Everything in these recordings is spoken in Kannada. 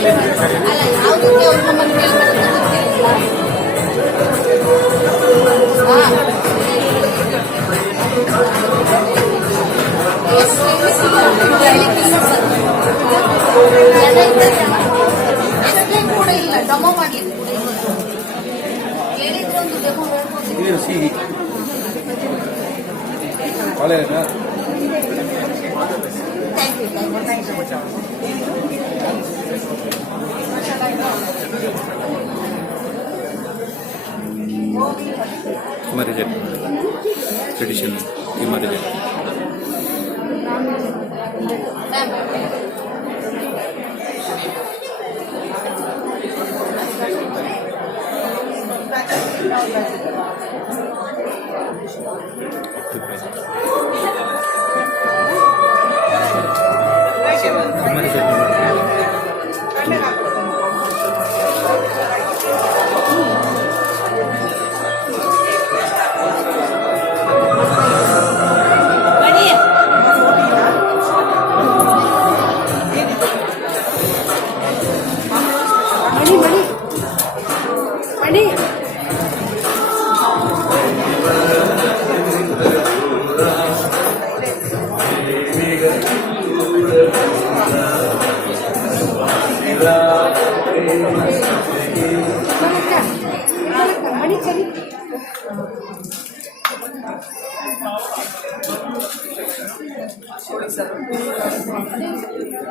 ಅಲ್ಲ ಯಾವುದಕ್ಕೆ ಅವ್ರ ನಮ್ಮನ್ನು ಕೇಳ್ಬೇಕು ಅಂತ ಗೊತ್ತಿಲ್ಲ. ಎಷ್ಟೇ ಕೂಡ ಇಲ್ಲ ಡೆಮೋ ಮಾಡ್ಲಿಕ್ಕೆ ಕೂಡ ಇಲ್ಲ. ಹೇಳಿದ್ರೆ ಒಂದು ಡೆಮೋ ಹೇಳ್ಕೊಡ್ತೀನಿ. हमारे जब ट्रेडिशनल हमारे जब हमारे जब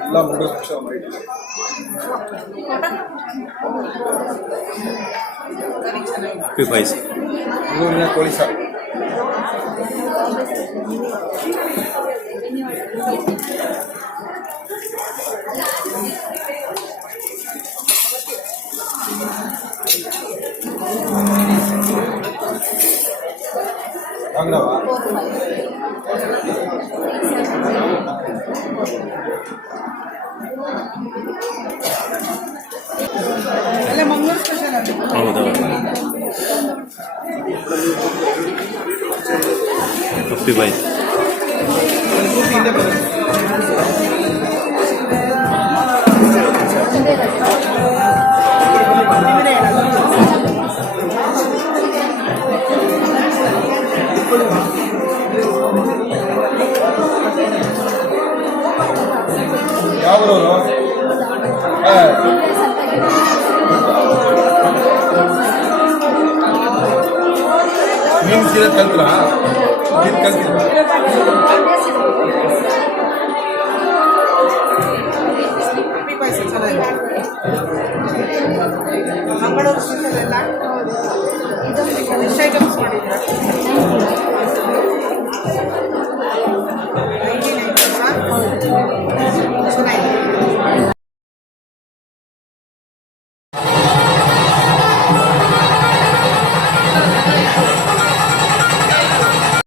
ಎಲ್ಲ ಮೂರು ನಿಮಿಷ ಮಾಡಿದ್ದೀವಿ. ಮೂರಿನ ಕೋಳಿ ಸಾರು ಅಂಗಡವಾ ಅಲ್ಲ ಮಂಗಳೂರು ಸ್ಪೆಷಲ್ ಹೌದೌದು 50 ಬೈ ಯಾವೂರು ಮೀನು ಸೀರೆ ಕಲ್ತ್ರ ಮೀನು ಕಲ್ತಿಲ್ಲ